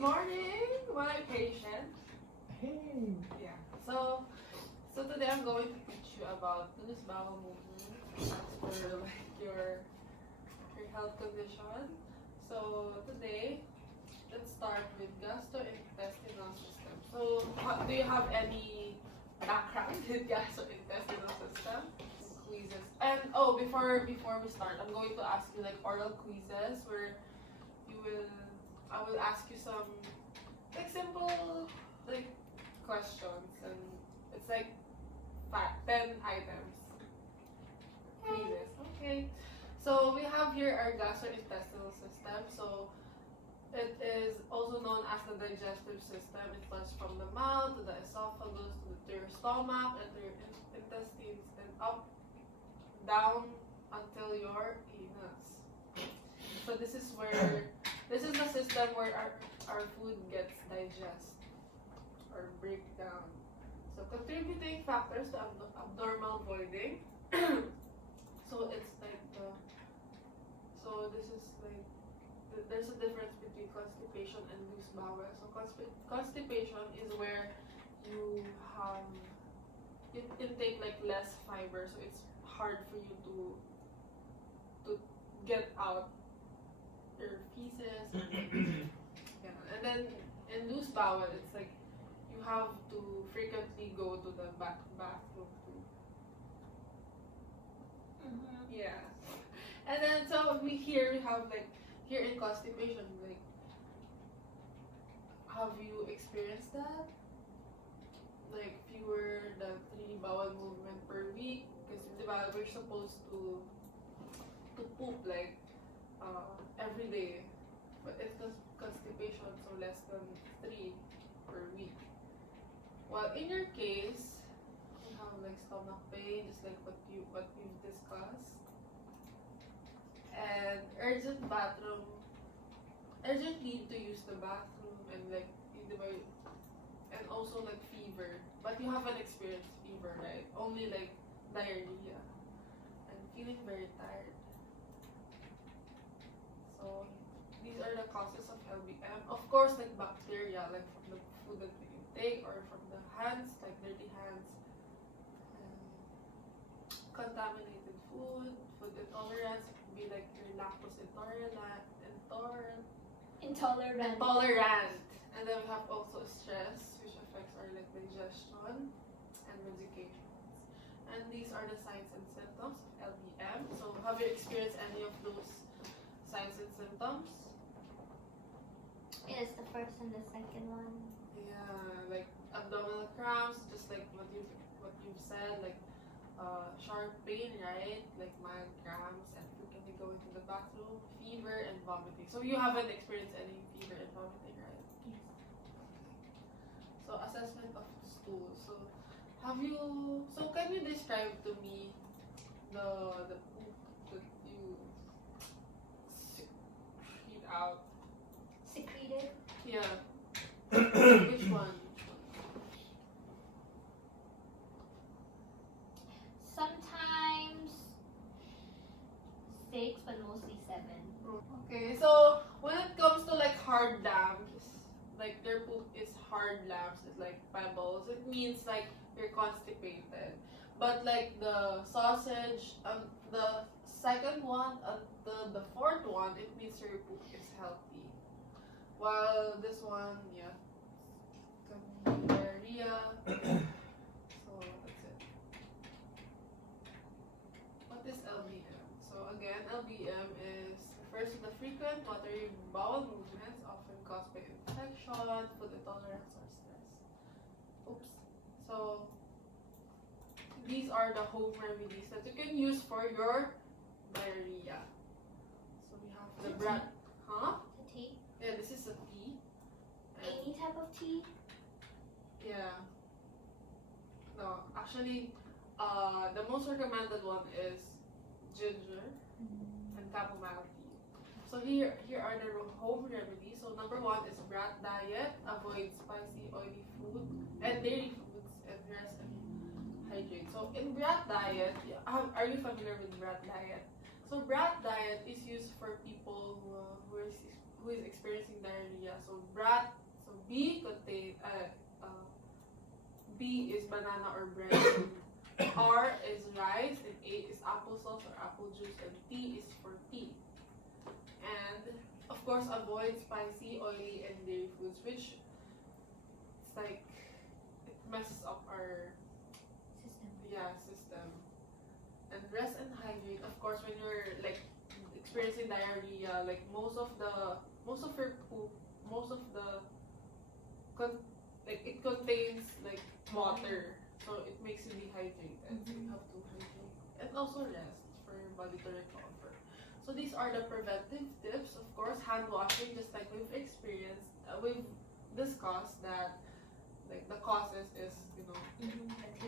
morning, my patient. Hey. Yeah. So today I'm going to teach you about loose bowel movement as per like your health condition. So today, let's start with gastrointestinal system. So do you have any background with gastrointestinal system? Quizzes. And oh, before we start, I'm going to ask you like oral quizzes where I will ask you some like simple like questions, and it's like 10 items. Quizzes. Okay. So we have here our gastrointestinal system. So it is also known as the digestive system. It starts from the mouth to the esophagus to your stomach and to your intestines and up, down until your anus. So this is the system where our food gets digested or break down. So contributing factors to abnormal voiding. So it's like this is like there's a difference between constipation and loose bowel. So constipation is where you intake like less fiber, so it's hard for you to get out your feces. Yeah. And then in loose bowel, it's like you have to frequently go to the bathroom too. Yeah. And then so we have like here in constipation, like have you experienced that? Like fewer than 3 bowel movement per week, because we're supposed to poop like every day, but it's constipation, so less than 3 per week. Well, in your case, you have like stomach pain, just like what we've discussed, and urgent need to use the bathroom, and like and also like fever. But you haven't experienced fever, right? Only like diarrhea and feeling very tired. So these are the causes of LBM. Of course, like bacteria, like from the food that we intake or from the hands, like dirty hands, contaminated food intolerance. It could be like your lactose intolerant. And then we have also stress, which affects our like digestion and medications. And these are the signs and symptoms of LBM. So have you experienced any of those signs and symptoms? Yes, the first and the second one. Yeah, like abdominal cramps, just like what you've said, like sharp pain, right? Like mild cramps and frequently going to the bathroom, fever and vomiting. So you haven't experienced any fever and vomiting, right? Yes. So assessment of stool. So can you describe to me the poop that you secrete out? Secreted? Yeah. Which one? Sometimes 6, but mostly 7. Okay, so when it comes to like hard lambs, like their poop is hard lambs, it's like pebbles. It means like you're constipated. But like the sausage, the second one, the fourth one, it means your poop is healthy. While this one, yeah, can be diarrhea. So that's it. What is LBM? So again, LBM refers to the frequent watery bowel movements, often caused by infection, food intolerance, or stress. Oops. So these are the home remedies that you can use for your diarrhea. So we have the The tea? Yeah, this is a tea. Any type of tea? Yeah. No, actually, the most recommended one is ginger and chamomile tea. So here are the home remedies. So number 1 is brat diet. Avoid spicy, oily food and dairy foods, and rest and hydrate. So in brat diet, are you familiar with brat diet? So brat diet is used for people who who is experiencing diarrhea. So brat, so B contain B is banana or bread, R is rice, and A is applesauce or apple juice, and T is for tea. And of course, avoid spicy, oily, and dairy foods, which it's like it messes up our system. And rest and hydrate. Of course, when you're like experiencing diarrhea, like most of your poop, most of the like it contains like water, so it makes you dehydrated. So you have to hydrate and also rest for your body to recover. So these are the preventive tips. Of course, hand washing, just like we've experienced, we've discussed that like the causes is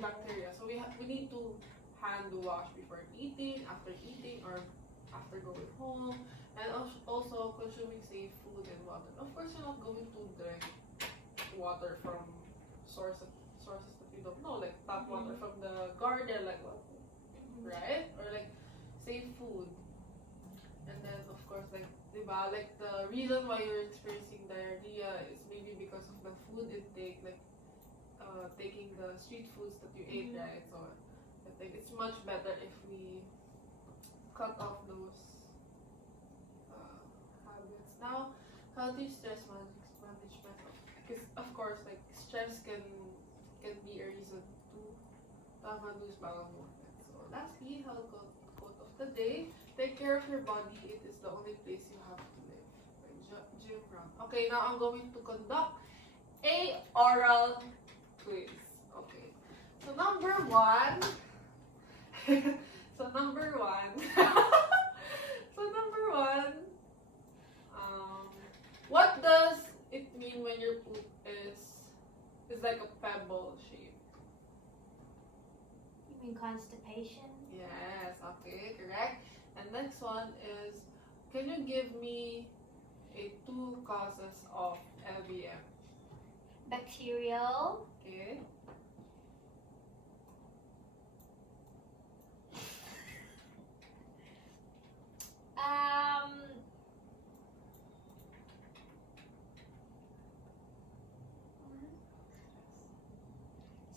bacteria. So we need to hand wash before eating, after eating, or after going home, and also consuming safe food and water. Of course, you're not going to drink water from sources that you don't know, like tap water from the garden, like what, right? Or like safe food. And then of course, like diba, like the reason why you're experiencing diarrhea is maybe because of the food intake, like taking the street foods that you ate, right? So I think it's much better if we cut off those habits. Now, healthy stress management, because of course, like stress can be a reason to have a loose bowel movement. So lastly, health quote of the day: take care of your body. It is the only place you have to live. By Jim Brown. Okay, now I'm going to conduct a oral quiz. Okay. So number one. So number one. What does it mean when your poop is like a pebble shape? You mean constipation? Yes. Okay. Correct. And next one is, can you give me two causes of LBM? Bacterial. Okay.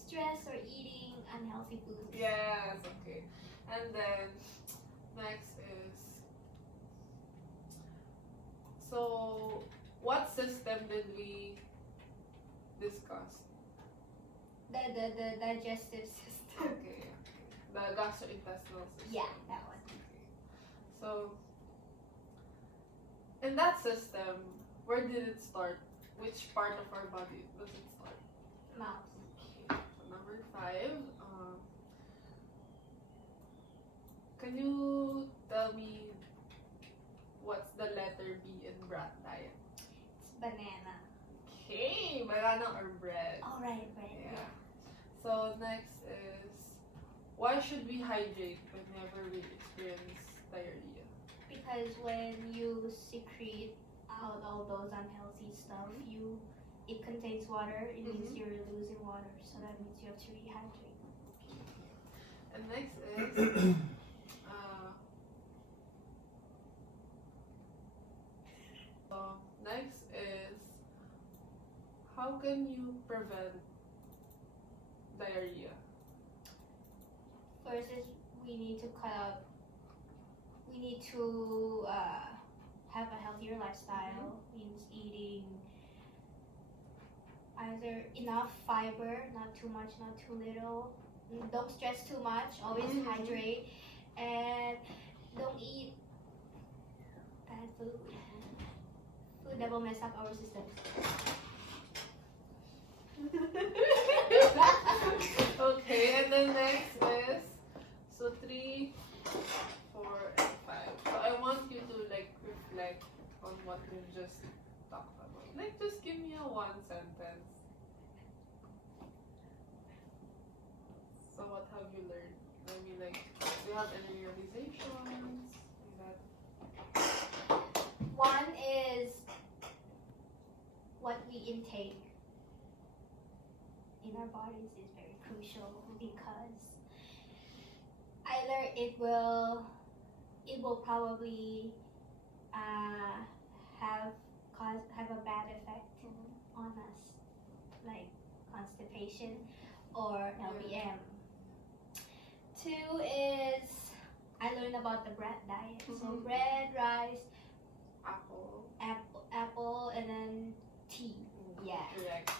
Stress or eating unhealthy foods. Yes, okay. And then next is, so what system did we discuss? The digestive system. Okay, the gastrointestinal system. Yeah, that one. Okay. So in that system, where did it start? Which part of our body does it start? Mouth. Okay. So number 5. Can you tell me what's the letter B in brat diet? It's banana. Okay, banana or bread. All right, bread. Yeah. So next is, why should we hydrate whenever we experience diarrhea? Because when you secrete out all those unhealthy stuff, it contains water. It means you're losing water, so that means you have to rehydrate. And next is, how can you prevent diarrhea? First is we need to cut out. We need to have a healthier lifestyle. Means eating either enough fiber, not too much, not too little. Don't stress too much. Always hydrate, and don't eat bad food. Food that will mess up our systems. Okay, and then next is, so 3, 4, and 5. So I want you to like reflect on what we just talked about. Like just give me a 1 sentence. So what have you learned? I mean, like, do you have any realizations? That One is what we intake in our bodies is very crucial, because either it will probably have have a bad effect on us, like constipation or LBM. 2 is I learned about the bread diet. So bread, rice, Apple. apple, and then tea. Yeah. Correct.